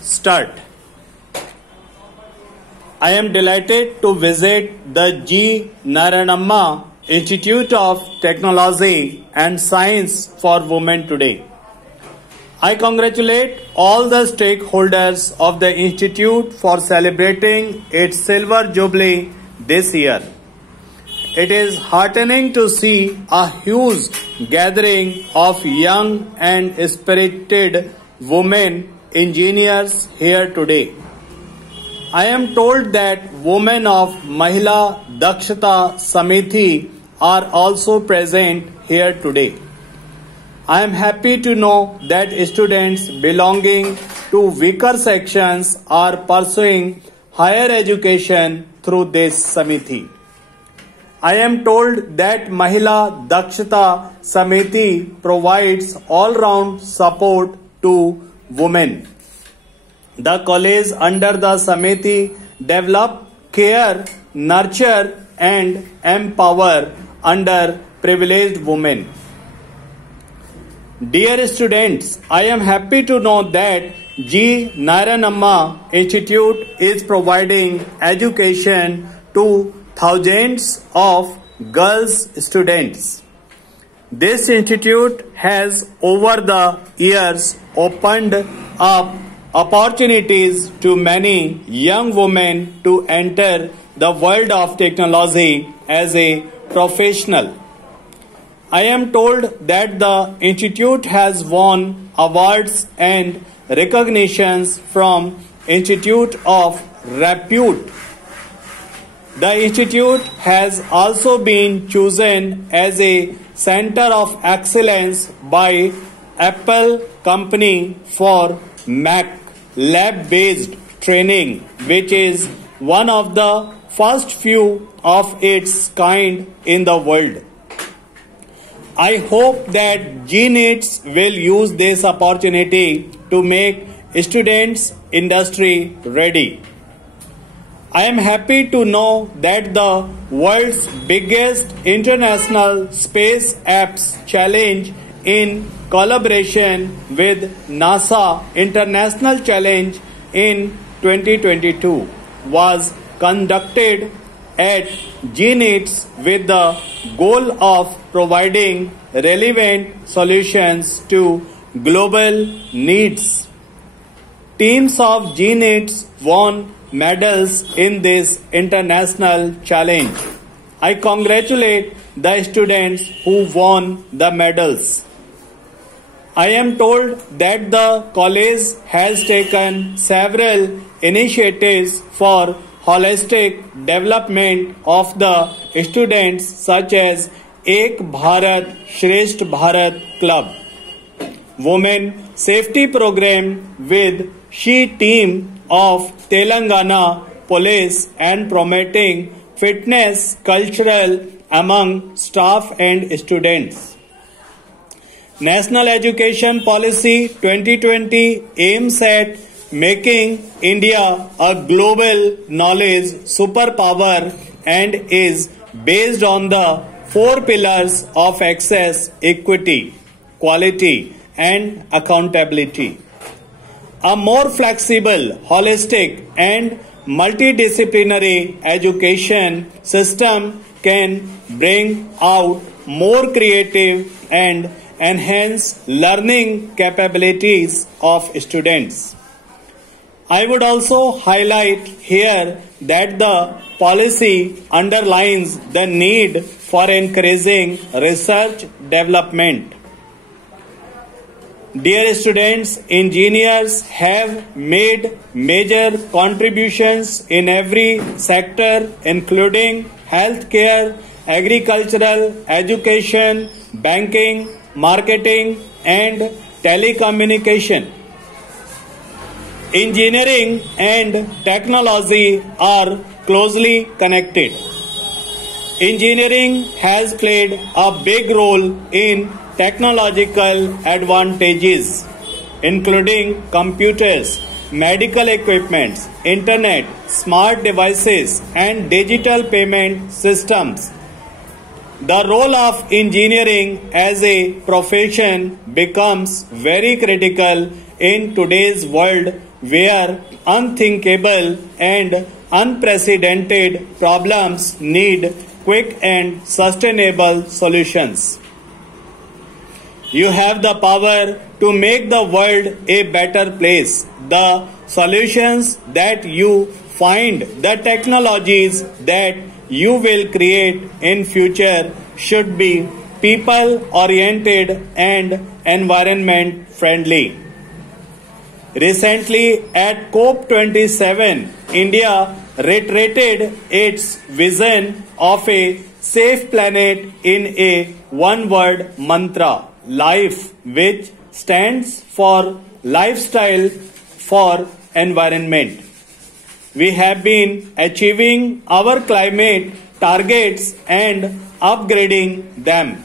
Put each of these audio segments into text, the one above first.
Start. I am delighted to visit the G. Narayanamma Institute of Technology and Science for Women today. I congratulate all the stakeholders of the Institute for celebrating its silver jubilee this year. It is heartening to see a huge gathering of young and spirited women engineers here today. I am told that women of Mahila Dakshata Samiti are also present here today. I am happy to know that students belonging to weaker sections are pursuing higher education through this Samiti. I am told that Mahila Dakshata Samiti provides all-round support to women. The college under the Samiti develop, care, nurture and empower underprivileged women. Dear students, I am happy to know that G. Narayanamma Institute is providing education to thousands of girls students. This institute has over the years opened up opportunities to many young women to enter the world of technology as a professional. I am told that the institute has won awards and recognitions from Institute of Repute. The institute has also been chosen as a Center of Excellence by Apple Company for Mac lab-based training, which is one of the first few of its kind in the world. I hope that GNITS will use this opportunity to make students industry ready. I am happy to know that the world's biggest international space apps challenge in collaboration with NASA International Challenge in 2022 was conducted at GNITS with the goal of providing relevant solutions to global needs. Teams of GNITS won medals in this international challenge. I congratulate the students who won the medals. I am told that the college has taken several initiatives for holistic development of the students, such as Ek Bharat Shresth Bharat Club, Women Safety Program with She Team of Telangana Police, and promoting fitness cultural among staff and students. National Education Policy 2020 aims at making India a global knowledge superpower and is based on the 4 pillars of access, equity, quality, and accountability. A more flexible, holistic, and multidisciplinary education system can bring out more creative and enhance learning capabilities of students. I would also highlight here that the policy underlines the need for encouraging research development. Dear students, engineers have made major contributions in every sector, including healthcare, agricultural, education, banking, marketing, and telecommunication. Engineering and technology are closely connected. Engineering has played a big role in technological advantages, including computers, medical equipment, internet, smart devices, and digital payment systems. The role of engineering as a profession becomes very critical in today's world where unthinkable and unprecedented problems need quick and sustainable solutions. You have the power to make the world a better place. The solutions that you find, the technologies that you will create in future should be people-oriented and environment-friendly. Recently at COP27, India reiterated its vision of a safe planet in a one-word mantra, LIFE, which stands for lifestyle for environment. We have been achieving our climate targets and upgrading them.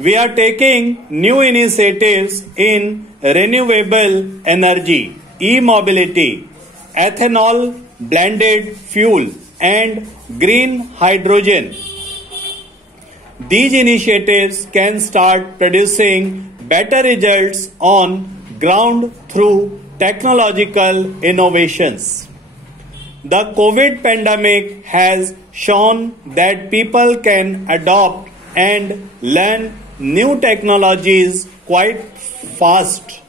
We are taking new initiatives in renewable energy, e-mobility, ethanol blended fuel, and green hydrogen. These initiatives can start producing better results on ground through technological innovations. The COVID pandemic has shown that people can adopt and learn new technologies quite fast.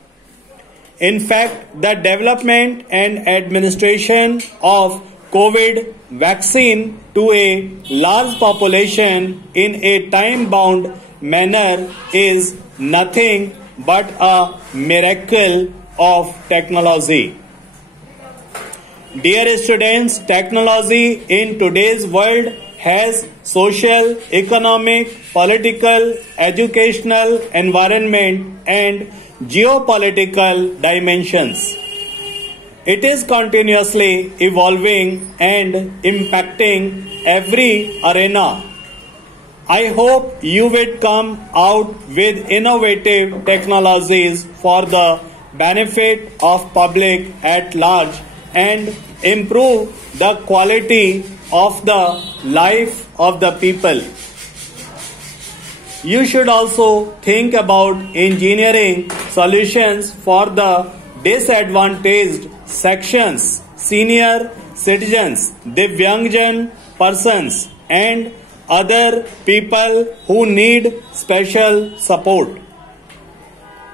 In fact, the development and administration of COVID vaccine to a large population in a time-bound manner is nothing but a miracle of technology. Dear students, technology in today's world has social, economic, political, educational, environment, and geopolitical dimensions. It is continuously evolving and impacting every arena. I hope you will come out with innovative technologies for the benefit of public at large and improve the quality of the life of the people. You should also think about engineering solutions for the disadvantaged sections, senior citizens, Divyangjan persons, and other people who need special support.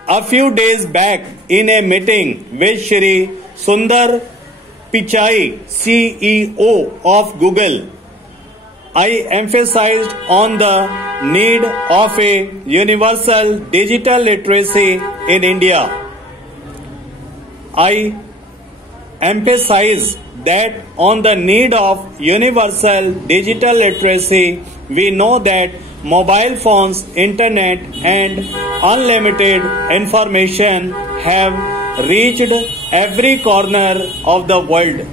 A few days back, in a meeting with Shri Sundar Pichai, CEO of Google, I emphasized on the need of a universal digital literacy in India. I emphasize that on the need of universal digital literacy, we know that mobile phones, internet, and unlimited information have reached every corner of the world.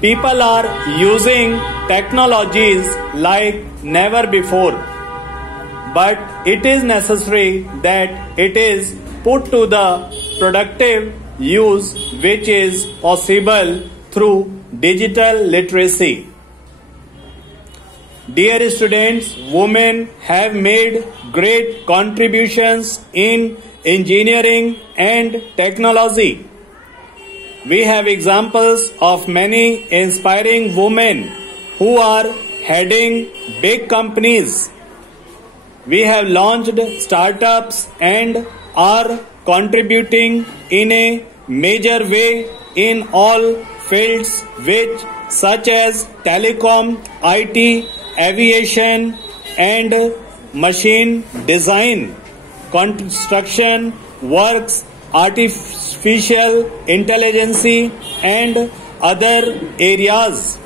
People are using technologies like never before, but it is necessary that it is put to the productive use which is possible through digital literacy. Dear students, women have made great contributions in engineering and technology. We have examples of many inspiring women who are heading big companies. We have launched startups and are contributing in a major way in all fields which such as telecom, IT, aviation and machine design, construction works, artificial intelligence and other areas.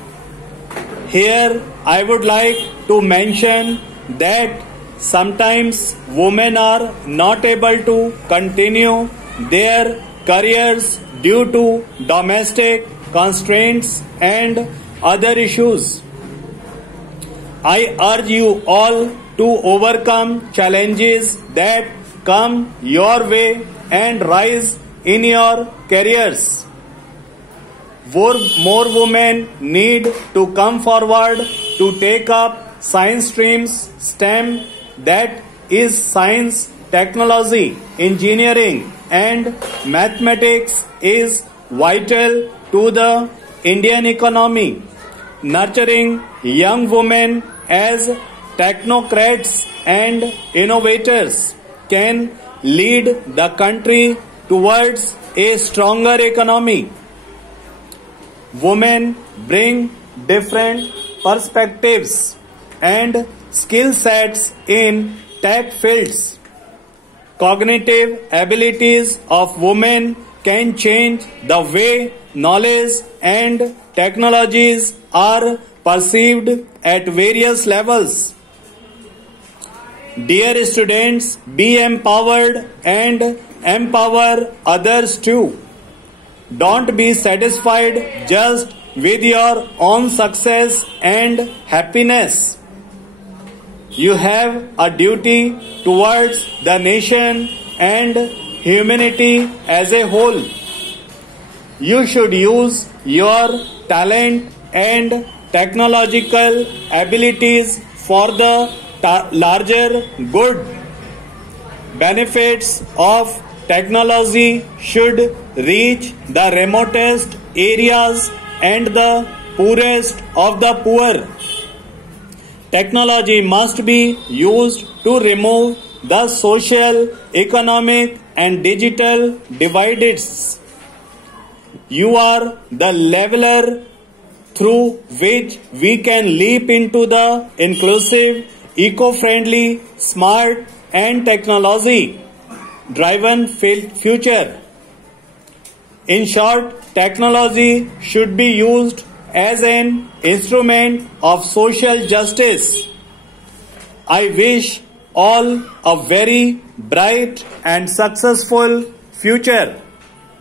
Here I would like to mention that sometimes women are not able to continue their careers due to domestic constraints and other issues. I urge you all to overcome challenges that come your way and rise in your careers. More women need to come forward to take up science streams, STEM, that is science, technology, engineering, and mathematics is vital to the Indian economy. Nurturing young women as technocrats and innovators can lead the country towards a stronger economy. Women bring different perspectives and skill sets in tech fields. Cognitive abilities of women can change the way knowledge and technologies are perceived at various levels. Dear students, be empowered and empower others too. Don't be satisfied just with your own success and happiness. You have a duty towards the nation and humanity as a whole. You should use your talent and technological abilities for the larger good. Benefits of technology should reach the remotest areas and the poorest of the poor. Technology must be used to remove the social, economic and digital divides. You are the leveler through which we can leap into the inclusive, eco-friendly, smart and technology-driven future. In short, technology should be used as an instrument of social justice. I wish all a very bright and successful future.